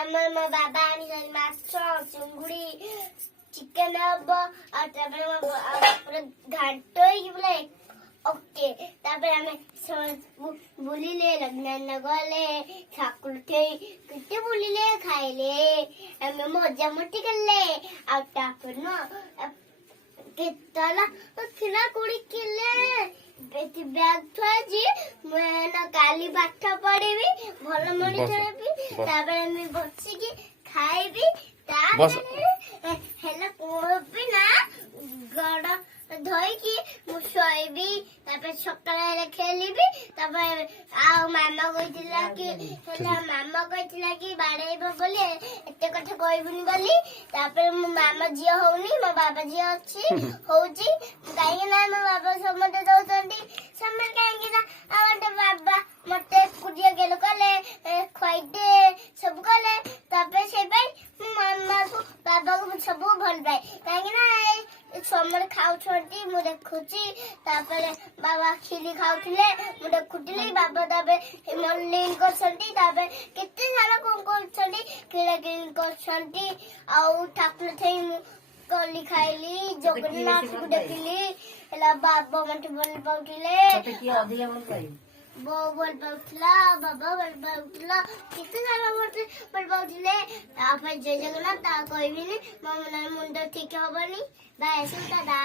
আমার ମୋ ବାବା ଆଣିଛନ୍ତି ମାଛ ଚିଙ୍ଗୁଡି ଚିକେନ ହବ ଆଉ ତାପରେ ପୁରା ଘାଣ୍ଟ ହେଇକି ପୁରା ଓକେ। ତାପରେ ଆମେ ବୁଲିଲେ ଲଗ୍ନ ଗଲେ ଠାକୁର କେତେ ବୁଲିଲେ ଖାଇଲେ ଆମେ ମଜା ମସ୍ତି କଲେ ଆଉ ତାପରେ କେତେଲା ଥିଲା କୁଡ଼ିକିଲେ ବ୍ୟାଗ ଥୁଆଛି ମୁଁ କାଲି ପାଠ ପଢିବି ଭଲ ମଣିଷ ହେବି ତାପରେ ଆମେ ବସିକି ଖାଇବି ତାପରେ ହେଲା ବି ନା ଗଡ ଧୋଇକି ମୁଁ ଶୋଇବି ତାପରେ ସକାଳେ ହେଲେ ଖେଳିବି ତାପରେ ଆଉ ମାମା କହିଥିଲା କି ବାଡେଇବ ବୋଲି ଏତେ କଥା କହିବୁନି ବୋଲି ତାପରେ ମୋ ମାମା ଝିଅ ହଉନି ମୋ ବାବା ଝିଅ ଅଛି ହଉଛି କାହିଁକି ନା ମୋ ବାବା ସମସ୍ତେ ଦଉଛନ୍ତି ସେମାନେ କାହିଁକି ନା ଆମ ବାବା ମତେ ଏକୁଟିଆ ଗେଲ କଲେ ଖୁଆଇଦେ ସବୁ କଲେ ତାପରେ ସେଇପାଇଁ ମୋ ମାମାକୁ ବାବାକୁ ସବୁ ଭଲ ପାଏ କାହିଁକି ନା ସମସ୍ତେ ଖାଉଛନ୍ତି ମୁଁ ଦେଖୁଛି ତାପରେ ବାବା କ୍ଷୀରି ଖାଉଥିଲେ ମୁଁ ଦେଖୁଥିଲି ବାବା ତାପରେ ମଲିଂ କରୁଛନ୍ତି ତାପରେ କେତେ ସାରା କଣ କରୁଛନ୍ତି କିଣା କିଣି କରୁଛନ୍ତି ଆଉ ଠାକୁର ଥାଇ ମୁଁ କଲି ଖାଇଲି ଜଗନ୍ନାଥକୁ ଦେଖିଲି ହେଲା ବାବା ମତେ ଭଲ ପାଉଥିଲେ ବୋଉ ଭଲ ପାଉଥିଲା ବାବା ଭଲ ପାଉଥିଲା କେତେ ସାରା ମତେ ଭଲ ପାଉଥିଲେ ତାପରେ ଜୟ ଜଗନ୍ନାଥ ତା କହିବିନି ମୋ ମୁଣ୍ଡ ଠିକ ହବନି ବାଏ ଦାଦା।